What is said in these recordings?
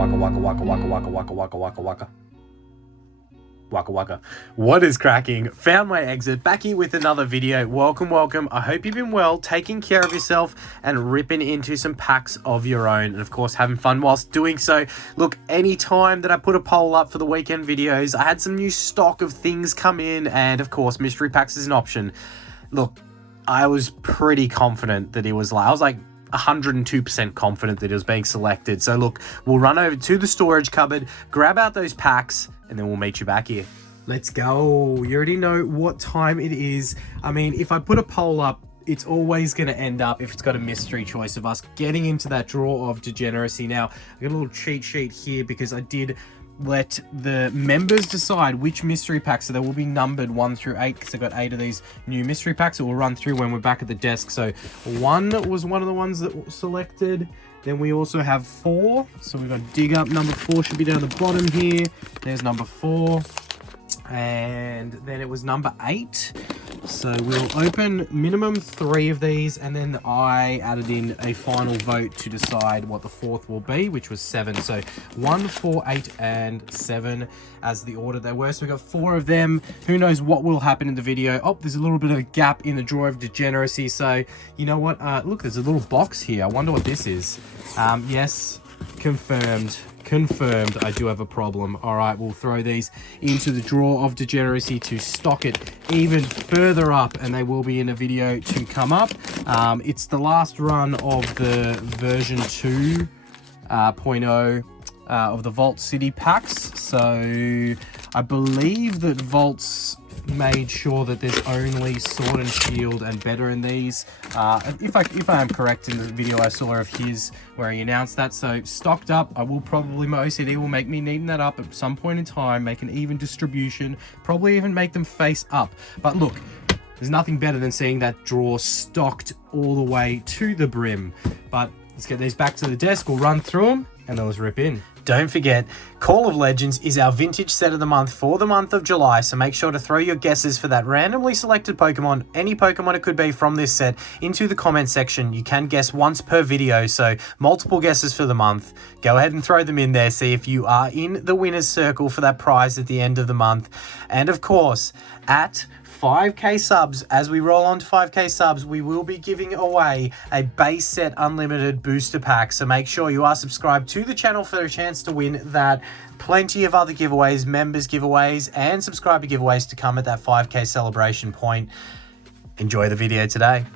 waka waka waka waka waka waka waka waka waka. Waka waka. What is cracking? Found my exit. Back here with another video. Welcome, welcome. I hope you've been well, taking care of yourself, and ripping into some packs of your own. And of course, having fun whilst doing so. Look, anytime that I put a poll up for the weekend videos, I had some new stock of things come in, and of course, mystery packs is an option. Look, I was pretty confident that it was I was like 102% confident that it was being selected. So look, we'll run over to the storage cupboard, grab out those packs, and then we'll meet you back here. Let's go. You already know what time it is. I mean, if I put a poll up, it's always going to end up, if it's got a mystery choice, of us getting into that draw of degeneracy. Now, I got a little cheat sheet here because I did let the members decide which mystery packs, so they will be numbered 1 through 8 because I've got 8 of these new mystery packs that we'll run through when we're back at the desk. So 1 was one of the ones that were selected. Then we also have 4, so we've got to dig up. Number 4 should be down the bottom here. There's number 4, and then it was number 8. So we'll open minimum 3 of these, and then I added in a final vote to decide what the 4th will be, which was 7. So 1, 4, 8, and 7 as the order they were. So we got 4 of them. Who knows what will happen in the video? Oh, there's a little bit of a gap in the drawer of degeneracy. So you know what? Look, there's a little box here. I wonder what this is. Yes, confirmed. Confirmed, I do have a problem. All right, we'll throw these into the drawer of degeneracy to stock it even further up, and they will be in a video to come up. It's the last run of the version 2.0 of the Vault City packs. So I believe that Vault's made sure that there's only Sword and Shield and Better in these. If I am correct, in the video I saw of his where he announced that. So stocked up. I will probably, my OCD will make me needing that up at some point in time, make an even distribution, probably even make them face up. But look, there's nothing better than seeing that drawer stocked all the way to the brim. But let's get these back to the desk. We'll run through them and then let's rip in. Don't forget, Call of Legends is our vintage set of the month for the month of July, so make sure to throw your guesses for that randomly selected Pokemon, any Pokemon it could be from this set, into the comment section. You can guess once per video, so multiple guesses for the month. Go ahead and throw them in there, see if you are in the winner's circle for that prize at the end of the month. And of course, at 5k subs, as we roll on to 5k subs, we will be giving away a base set unlimited booster pack. So make sure you are subscribed to the channel for a chance to win that. Plenty of other giveaways, members giveaways, and subscriber giveaways to come at that 5k celebration point. Enjoy the video today.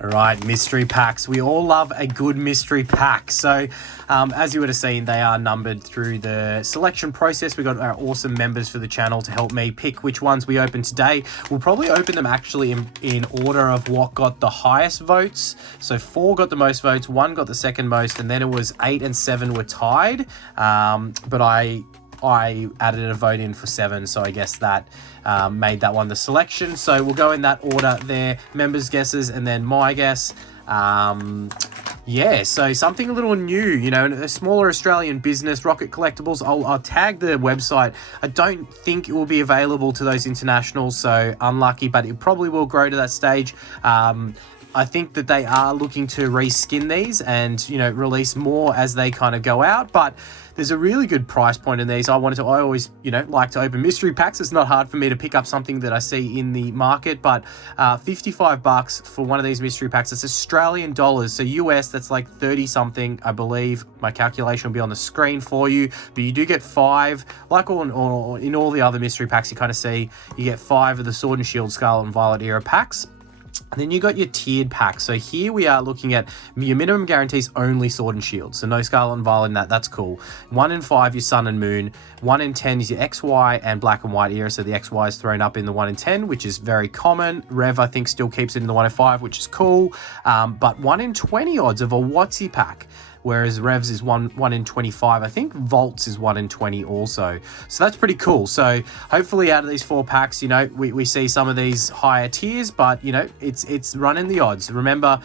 All right, mystery packs. We all love a good mystery pack. So as you would have seen, they are numbered through the selection process. We got our awesome members for the channel to help me pick which ones we open today. We'll probably open them actually in order of what got the highest votes. So 4 got the most votes, 1 got the second most, and then it was 8 and 7 were tied. But I added a vote in for 7, so I guess that made that one the selection. So we'll go in that order there: members' guesses and then my guess. Yeah, so something a little new, you know, a smaller Australian business, Rocket Collectables. I'll tag the website. I don't think it will be available to those internationals, so unlucky, but it probably will grow to that stage. I think that they are looking to reskin these and, you know, release more as they kind of go out, but there's a really good price point in these. I always, you know, like to open mystery packs. It's not hard for me to pick up something that I see in the market, but $55 for one of these mystery packs. It's Australian dollars, so US, that's like 30 something, I believe. My calculation will be on the screen for you, but you do get 5, like in all the other mystery packs you kind of see, you get 5 of the Sword and Shield, Scarlet and Violet era packs. And then you got your tiered packs. So here we are looking at your minimum guarantees only Sword and Shield. So no Scarlet and Violet in that. That's cool. 1 in 5, your Sun and Moon. 1 in 10 is your XY and Black and White era. So the XY is thrown up in the 1 in 10, which is very common. Rev, I think, still keeps it in the 1 in 5, which is cool. But 1 in 20 odds of a WotC pack, whereas Revs is 1 in 25. I think Volts is 1 in 20 also. So that's pretty cool. So hopefully out of these 4 packs, you know, we see some of these higher tiers, but, you know, it's running the odds. Remember,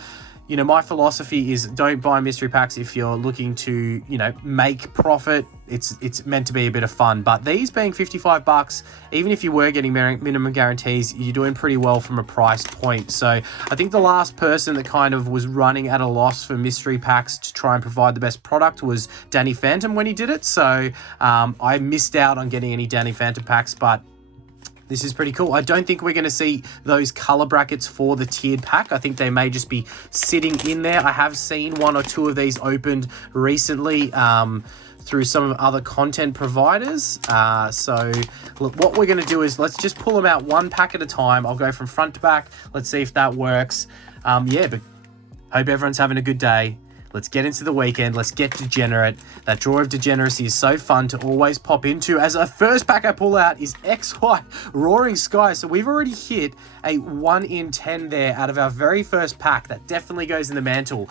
you know, my philosophy is don't buy mystery packs if you're looking to, you know, make profit. It's meant to be a bit of fun. But these being $55, even if you were getting minimum guarantees, you're doing pretty well from a price point. So I think the last person that kind of was running at a loss for mystery packs to try and provide the best product was Danny Phantom when he did it. So I missed out on getting any Danny Phantom packs, but this is pretty cool. I don't think we're going to see those color brackets for the tiered pack. I think they may just be sitting in there. I have seen 1 or 2 of these opened recently through some of other content providers. So look, what we're going to do is let's just pull them out 1 pack at a time. I'll go from front to back. Let's see if that works. Yeah, but hope everyone's having a good day. Let's get into the weekend. Let's get degenerate. That drawer of degeneracy is so fun to always pop into. As a first pack I pull out is XY Roaring Sky. So we've already hit a 1 in 10 there out of our very first pack. That definitely goes in the mantle.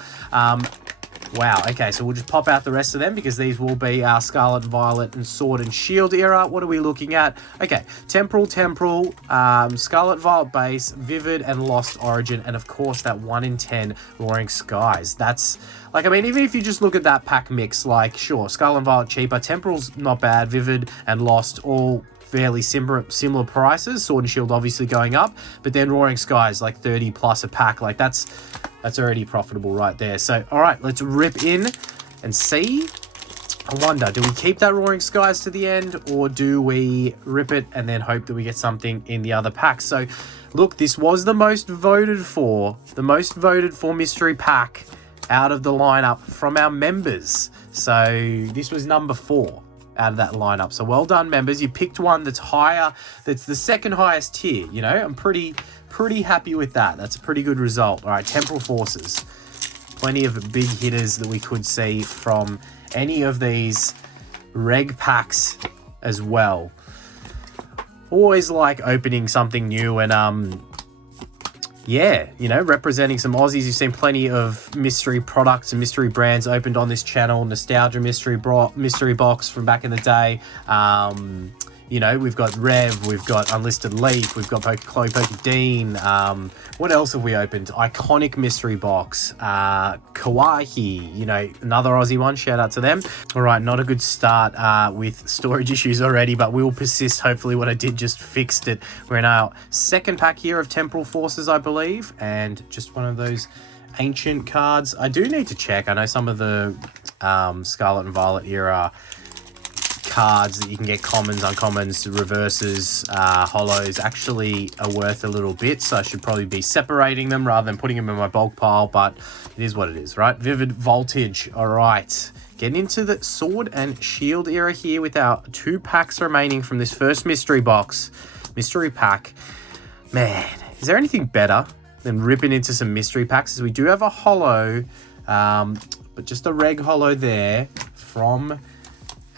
Wow, okay, so we'll just pop out the rest of them because these will be our Scarlet, Violet, and Sword and Shield era. What are we looking at? Okay, Temporal, Scarlet, Violet base, Vivid, and Lost Origin, and of course that 1 in 10 Roaring Skies. That's, like, I mean, even if you just look at that pack mix, like, sure, Scarlet and Violet cheaper, Temporal's not bad, Vivid and Lost all fairly similar prices. Sword and Shield obviously going up, but then Roaring Skies like 30 plus a pack. Like that's already profitable right there. So all right, let's rip in and see. I wonder, do we keep that Roaring Skies to the end, or do we rip it and then hope that we get something in the other pack? So look, this was the most voted for mystery pack out of the lineup from our members. So this was number 4 out of that lineup. So well done, members. You picked one that's higher, that's the second highest tier. You know, I'm pretty happy with that. That's a pretty good result. All right, Temporal Forces. Plenty of big hitters that we could see from any of these reg packs as well. Always like opening something new and yeah, you know, representing some Aussies. You've seen plenty of mystery products and mystery brands opened on this channel. Nostalgia mystery box from back in the day. You know, we've got Rev, we've got Unlisted Leaf, we've got Chloe Dean. What else have we opened? Iconic mystery box. Kawaii, you know, another Aussie one. Shout out to them. All right, not a good start with storage issues already, but we will persist. Hopefully what I did just fixed it. We're in our second pack here of Temporal Forces, I believe, and just one of those ancient cards. I do need to check. I know some of the Scarlet and Violet era cards that you can get commons, uncommons, reverses, holos actually are worth a little bit, so I should probably be separating them rather than putting them in my bulk pile, but it is what it is, right? Vivid Voltage. All right, getting into the Sword and Shield era here with our 2 packs remaining from this first mystery pack. Man, is there anything better than ripping into some mystery packs? As we do have a holo, but just a reg holo there from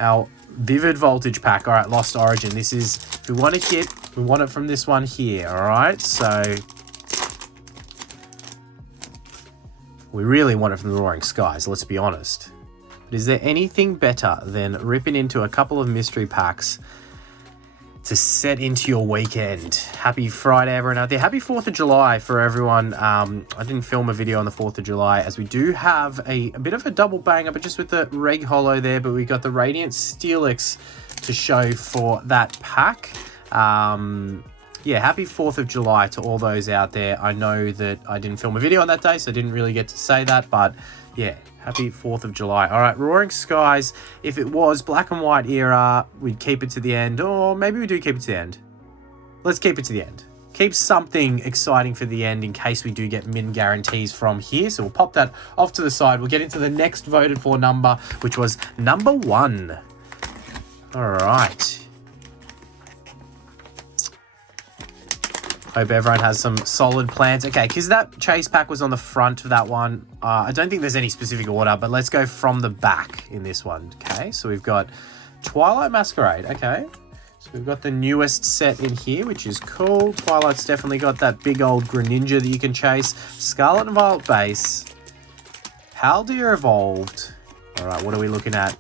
our Vivid Voltage pack. All right, Lost Origin. This is, if we want a hit, we want it from this one here. All right, so we really want it from the Roaring Skies, let's be honest. But is there anything better than ripping into a couple of mystery packs to set into your weekend? Happy Friday, everyone out there. Happy 4th of July for everyone. I didn't film a video on the 4th of July as we do have a bit of a double banger, but just with the reg holo there, but we got the Radiant Steelix to show for that pack. Yeah, happy 4th of July to all those out there. I know that I didn't film a video on that day, so I didn't really get to say that, but yeah, happy 4th of July. All right, Roaring Skies. If it was black and white era, we'd keep it to the end, or maybe we do keep it to the end. Let's keep it to the end. Keep something exciting for the end in case we do get min guarantees from here. So we'll pop that off to the side. We'll get into the next voted for number, which was number 1. All right. Hope everyone has some solid plans. Okay, because that chase pack was on the front of that one. I don't think there's any specific order, but let's go from the back in this one. Okay, so we've got Twilight Masquerade. Okay, so we've got the newest set in here, which is cool. Twilight's definitely got that big old Greninja that you can chase. Scarlet and Violet base. Haldir Evolved. All right, what are we looking at?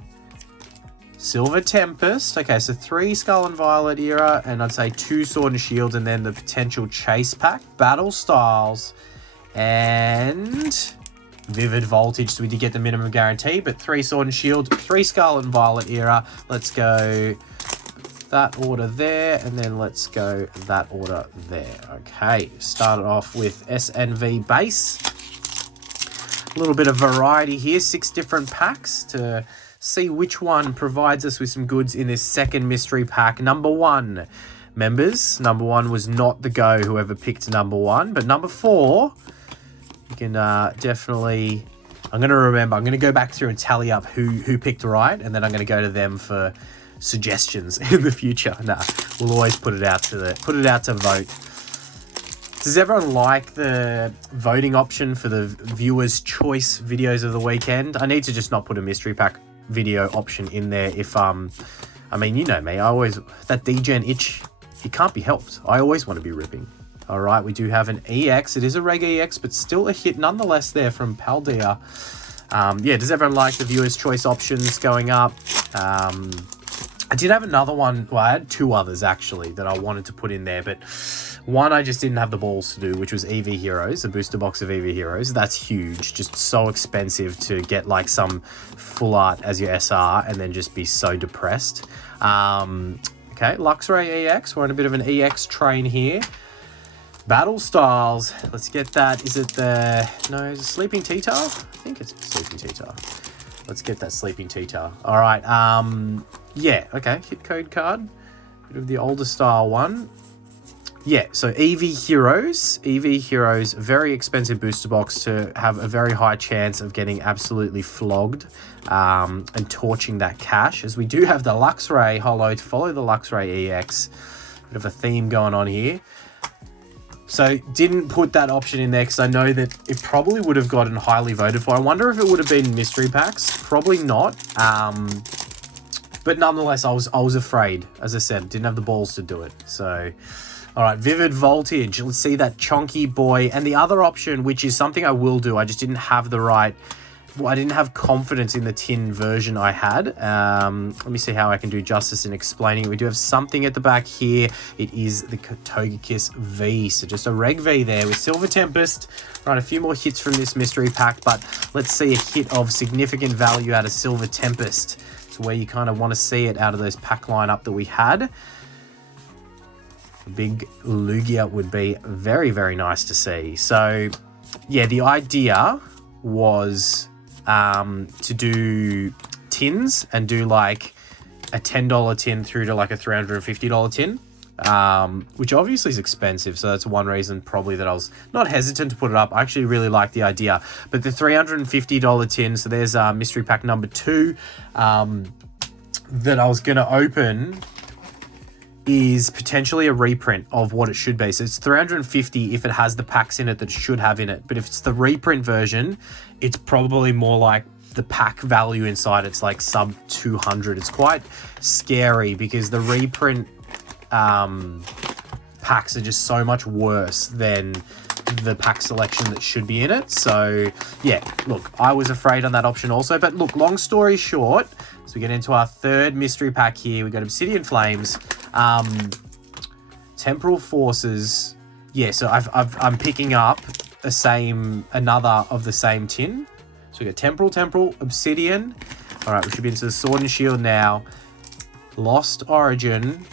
Silver Tempest. Okay, so 3 Skull and Violet era, and I'd say 2 Sword and Shield, and then the potential chase pack. Battle Styles. And Vivid Voltage, so we did get the minimum guarantee, but 3 Sword and Shield, 3 Scarlet and Violet era. Let's go that order there, and then let's go that order there. Okay, started off with SNV base. A little bit of variety here, 6 different packs to see which one provides us with some goods in this second mystery pack. Number 1, members. Number 1 was not the go, whoever picked number 1, but number 4, you can definitely... I'm going to go back through and tally up who picked right, and then I'm going to go to them for suggestions in the future. Nah, we'll always put it out to vote. Does everyone like the voting option for the viewers' choice videos of the weekend? I need to just not put a mystery pack video option in there if I mean, you know me, that degen itch, it can't be helped. I always want to be ripping. All right, we do have an EX. It is a Reg EX, but still a hit nonetheless there from Paldea. Yeah, does everyone like the viewers' choice options going up? I did have another one. Well, I had 2 others actually that I wanted to put in there, but one I just didn't have the balls to do, which was EV Heroes, a booster box of EV Heroes. That's huge, just so expensive to get like some full art as your SR and then just be so depressed. Okay, Luxray EX. We're on a bit of an EX train here. Battle Styles. Let's get that. Is it the... No, is it Sleeping T-Tar? I think it's Sleeping T-Tar. Let's get that Sleeping T-Tar. All right. Yeah, okay. Hit code card. Bit of the older style one. Yeah, so EV Heroes. EV Heroes, very expensive booster box to have a very high chance of getting absolutely flogged and torching that cash. As we do have the Luxray Holo to follow the Luxray EX. Bit of a theme going on here. So didn't put that option in there because I know that it probably would have gotten highly voted for. I wonder if it would have been mystery packs. Probably not. But nonetheless, I was afraid. As I said, didn't have the balls to do it. So, all right, Vivid Voltage. Let's see that chunky boy. And the other option, which is something I will do, I just didn't have the right... Well, I didn't have confidence in the tin version I had. Let me see how I can do justice in explaining it. We do have something at the back here. It is the Togekiss V. So just a Reg V there with Silver Tempest. Right, a few more hits from this mystery pack, but let's see a hit of significant value out of Silver Tempest. It's where you kind of want to see it out of those pack lineup that we had. A big Lugia would be very, very nice to see. So, yeah, the idea was... to do tins and do like a $10 tin through to like a $350 tin, which obviously is expensive. So that's one reason probably that I was not hesitant to put it up. I actually really like the idea, but the $350 tin. So there's mystery pack number 2 that I was going to open is potentially a reprint of what it should be. So it's 350 if it has the packs in it that it should have in it. But if it's the reprint version, it's probably more like the pack value inside. It's like sub 200. It's quite scary because the reprint packs are just so much worse than the pack selection that should be in it. So yeah, look, I was afraid on that option also. But look, long story short, so we get into our third mystery pack here. We got Obsidian Flames, Temporal Forces. Yeah, so I'm picking up another of the same tin. So we got Temporal, Obsidian. All right, we should be into the Sword and Shield now. Lost Origin,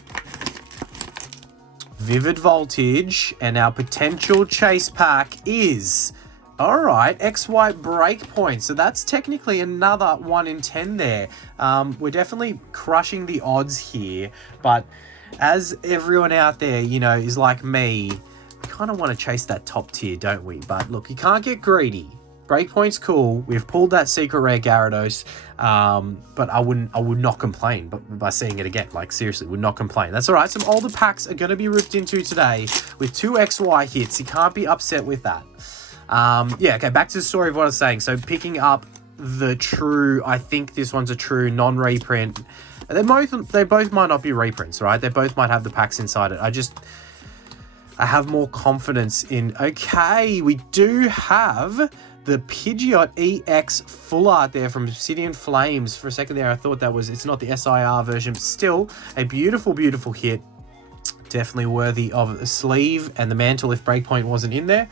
Vivid Voltage, and our potential chase pack is, all right, X-White Breakpoint. So that's technically another 1 in 10 there. We're definitely crushing the odds here, but as everyone out there, you know, is like me, we kind of want to chase that top tier, don't we? But look, you can't get greedy. Breakpoint's cool. We've pulled that secret rare Gyarados, but I would not complain. But by seeing it again, like seriously, would not complain. That's all right. Some older packs are going to be ripped into today with 2 XY hits. You can't be upset with that. Yeah. Okay. Back to the story of what I was saying. So picking up the true, I think this one's a true non-reprint. They both might not be reprints, right? They both might have the packs inside it. I have more confidence in. Okay, we do have the Pidgeot EX full art there from Obsidian Flames. For a second there, I thought it's not the SIR version, but still a beautiful, beautiful hit. Definitely worthy of a sleeve and the mantle if Breakpoint wasn't in there.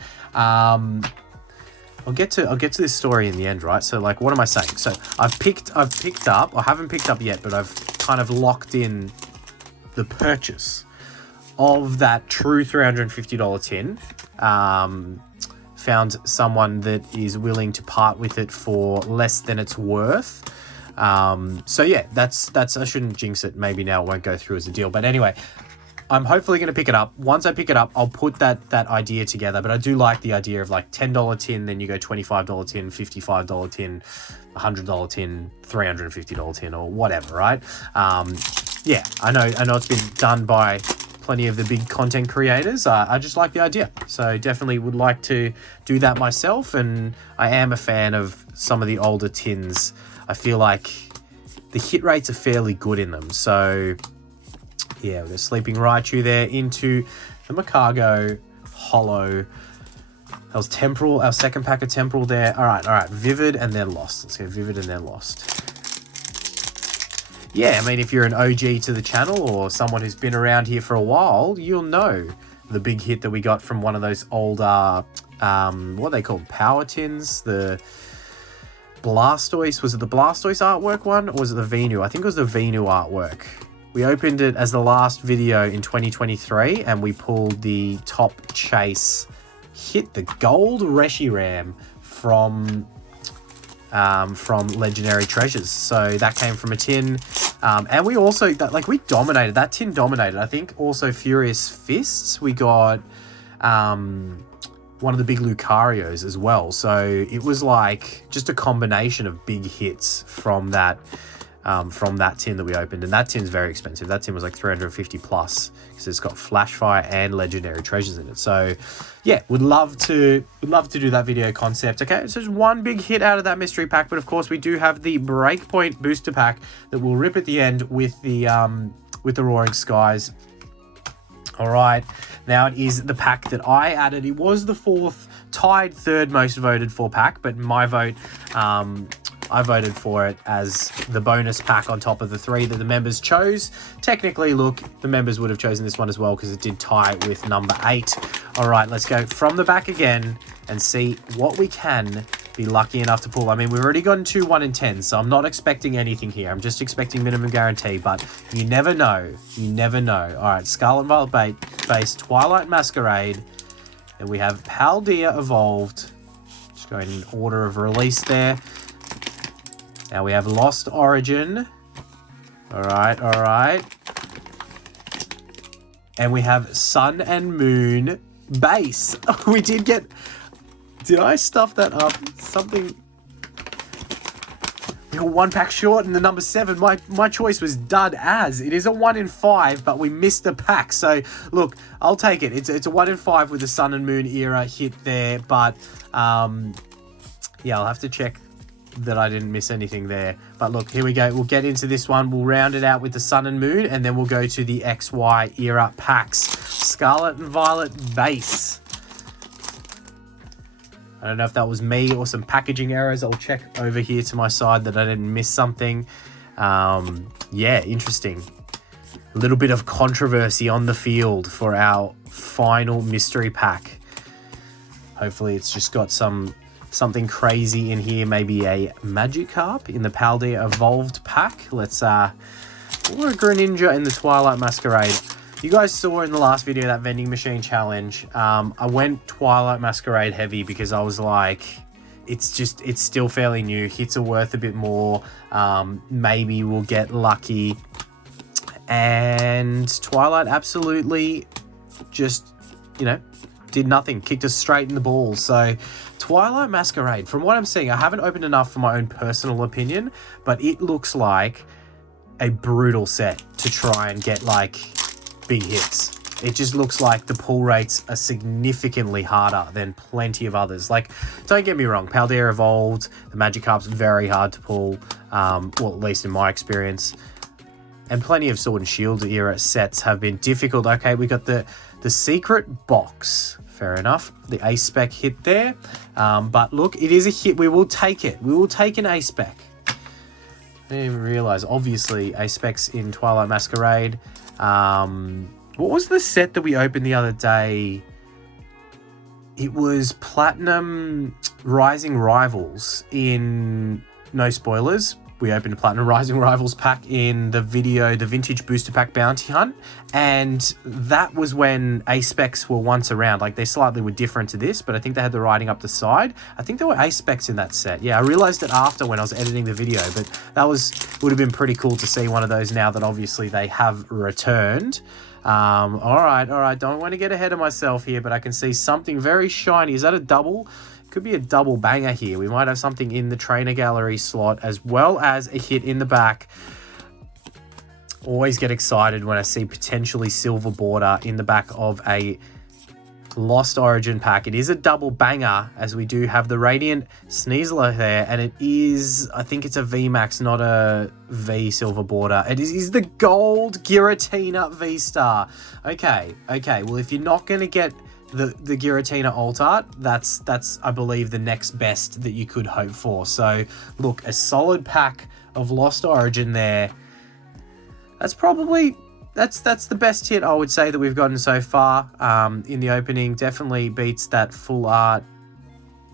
I'll get to this story in the end, right? So like, what am I saying? So I've picked up, I haven't picked up yet, but I've kind of locked in the purchase of that true $350 tin. Found someone that is willing to part with it for less than it's worth. So yeah, that's I shouldn't jinx it. Maybe now it won't go through as a deal. But anyway, I'm hopefully going to pick it up. Once I pick it up, I'll put that idea together. But I do like the idea of like $10 tin, then you go $25 tin, $55 tin, $100 tin, $350 tin, or whatever, right? Yeah, I know it's been done by plenty of the big content creators. I just like the idea. So definitely would like to do that myself. And I am a fan of some of the older tins. I feel like the hit rates are fairly good in them. So yeah, we're Sleeping Raichu there into the Macago Hollow. That was Temporal, our second pack of Temporal there. All right, Vivid and they're lost. Let's go Vivid and they're lost. Yeah, I mean, if you're an OG to the channel or someone who's been around here for a while, you'll know the big hit that we got from one of those older, what are they called? Power tins? The Blastoise. Was it the Blastoise artwork one or was it the Venu? I think it was the Venu artwork. We opened it as the last video in 2023 and we pulled the top chase hit, the gold Reshiram from Legendary Treasures. So that came from a tin. And we also, we dominated. That tin dominated. I think also Furious Fists. We got one of the big Lucarios as well. So it was like just a combination of big hits from that tin that we opened. And that tin's very expensive. That tin was like 350 plus because it's got Flashfire and Legendary Treasures in it. So yeah, would love to do that video concept. Okay, so just one big hit out of that mystery pack, but of course we do have the Breakpoint booster pack that we'll rip at the end with the Roaring Skies. All right, now it is the pack that I added. It was the fourth, tied third most voted for pack, but my vote, I voted for it as the bonus pack on top of the three that the members chose. Technically, look, the members would have chosen this one as well because it did tie with number 8. All right, let's go from the back again and see what we can be lucky enough to pull. I mean, we've already gotten 2 1 in 10, so I'm not expecting anything here. I'm just expecting minimum guarantee, but you never know. You never know. All right, Scarlet Violet base, Twilight Masquerade, and we have Paldea Evolved. Just going in order of release there. Now we have Lost Origin. All right. And we have Sun and Moon base. We did get... Did I stuff that up? Something... We were 1 pack short in the number 7. My choice was Dud As. It is a 1 in 5, but we missed a pack. So, look, I'll take it. It's a 1 in 5 with the Sun and Moon era hit there. But, yeah, I'll have to check that I didn't miss anything there. But look, here we go. We'll get into this one. We'll round it out with the Sun and Moon, and then we'll go to the XY era packs. Scarlet and Violet base. I don't know if that was me or some packaging errors. I'll check over here to my side that I didn't miss something. Yeah, interesting. A little bit of controversy on the field for our final mystery pack. Hopefully it's just got something crazy in here, maybe a Magikarp in the Paldea Evolved pack. Let's or a Greninja in the Twilight Masquerade. You guys saw in the last video that vending machine challenge. I went Twilight Masquerade heavy because I was like, it's still fairly new. Hits are worth a bit more. Maybe we'll get lucky. And Twilight absolutely just, did nothing. Kicked us straight in the balls. So Twilight Masquerade, from what I'm seeing, I haven't opened enough for my own personal opinion, but it looks like a brutal set to try and get like big hits. It just looks like the pull rates are significantly harder than plenty of others. Like, don't get me wrong, Paldea Evolved, the Magikarp's very hard to pull, well, at least in my experience. And plenty of Sword and Shield era sets have been difficult. Okay, we got the secret box. Fair enough. The A-Spec hit there. But look, it is a hit. We will take it. We will take an A-Spec. I didn't even realize. Obviously, A-Specs in Twilight Masquerade. What was the set that we opened the other day? It was Platinum Rising Rivals in, no spoilers, we opened a Platinum Rising Rivals pack in the video, the Vintage Booster Pack Bounty Hunt, and that was when A-Specs were once around. Like, they slightly were different to this, but I think they had the writing up the side. I think there were A-Specs in that set. Yeah, I realized it after when I was editing the video, but that would have been pretty cool to see one of those now that obviously they have returned. All right, don't want to get ahead of myself here, but I can see something very shiny. Is that a double? Could be a double banger here. We might have something in the trainer gallery slot as well as a hit in the back. Always get excited when I see potentially silver border in the back of a Lost Origin pack. It is a double banger, as we do have the Radiant Sneasler there, and it is, I think it's a VMAX, not a V silver border. It is the gold Giratina V-Star. Okay, well, if you're not going to get the Giratina alt art, that's I believe the next best that you could hope for. So look, a solid pack of Lost Origin there. That's probably that's the best hit I would say that we've gotten so far in the opening. Definitely beats that full art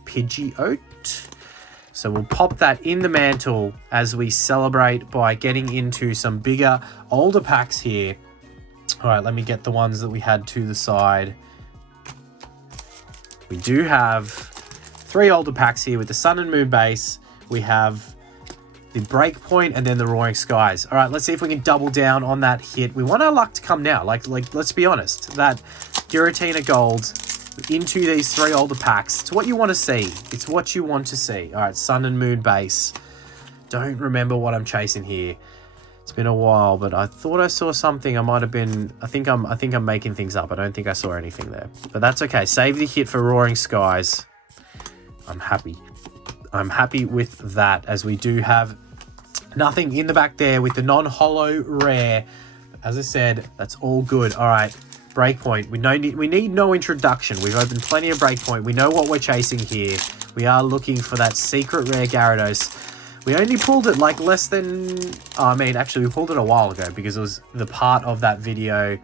Pidgeot. So we'll pop that in the mantle as we celebrate by getting into some bigger, older packs here. All right, let me get the ones that we had to the side. We do have 3 older packs here with the Sun and Moon base. We have the Breakpoint and then the Roaring Skies. All right, let's see if we can double down on that hit. We want our luck to come now. Like let's be honest. That Giratina Gold into these 3 older packs. It's what you want to see. It's what you want to see. All right, Sun and Moon base. Don't remember what I'm chasing here. It's been a while, but I thought I saw something. I might have been, I think I'm making things up. I don't think I saw anything there, but that's okay. Save the hit for Roaring Skies. I'm happy. I'm happy with that, as we do have nothing in the back there with the non-holo rare. As I said, that's all good. All right, Breakpoint. We need no introduction. We've opened plenty of Breakpoint. We know what we're chasing here. We are looking for that secret rare Gyarados. We only pulled it like less than, actually we pulled it a while ago because it was the part of that video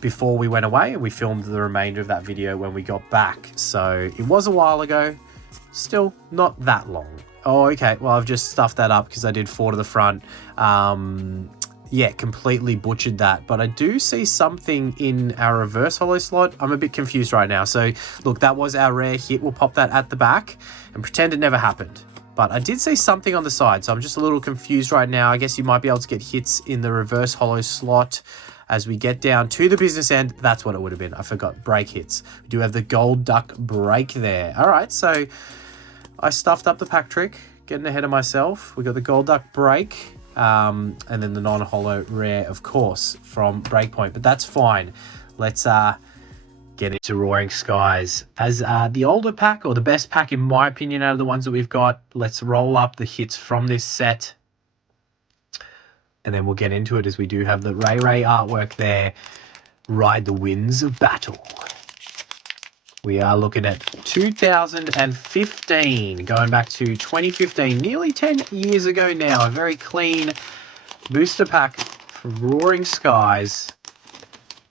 before we went away, and we filmed the remainder of that video when we got back. So it was a while ago, still not that long. Oh, okay, well, I've just stuffed that up because I did 4 to the front. Yeah, completely butchered that, but I do see something in our reverse holo slot. I'm a bit confused right now. So look, that was our rare hit. We'll pop that at the back and pretend it never happened. But I did see something on the side, so I'm just a little confused right now. I guess you might be able to get hits in the reverse holo slot as we get down to the business end. That's what it would have been. I forgot. Break hits. We do have the Gold Duck break there. All right, so I stuffed up the pack trick, getting ahead of myself. We got the Gold Duck break, and then the non-holo rare, of course, from Breakpoint. But that's fine. Let's get into Roaring Skies as the older pack, or the best pack in my opinion out of the ones that we've got. Let's roll up the hits from this set, and then we'll get into it, as we do have the Ray artwork there. Ride the winds of battle. We are looking at 2015, going back to 2015, nearly 10 years ago now. A very clean booster pack for Roaring Skies.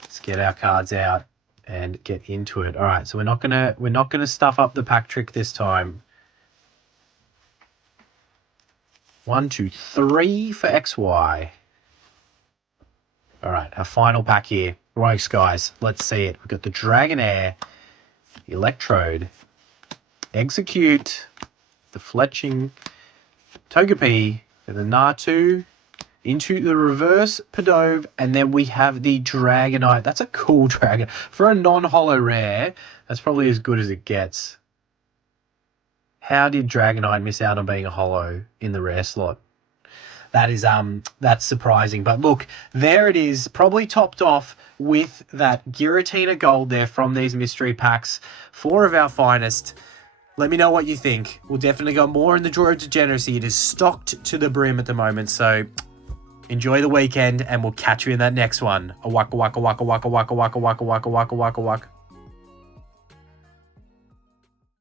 Let's get our cards out and get into it. All right, so we're not gonna stuff up the pack trick this time. 1, 2, 3 for XY. All right, our final pack here, Roaring Skies. Let's see it. We've got the Dragonair, Electrode, Execute, the Fletching, Togepi, and the Natu, into the reverse Pidove, and then we have the Dragonite. That's a cool dragon. For a non-holo rare, that's probably as good as it gets. How did Dragonite miss out on being a holo in the rare slot? That is that's surprising. But look, there it is, probably topped off with that Giratina Gold there from these mystery packs. 4 of our finest. Let me know what you think. We'll definitely got more in the drawer of degeneracy. It is stocked to the brim at the moment, so enjoy the weekend, and we'll catch you in that next one. A waka waka waka waka waka waka waka waka waka waka waka waka.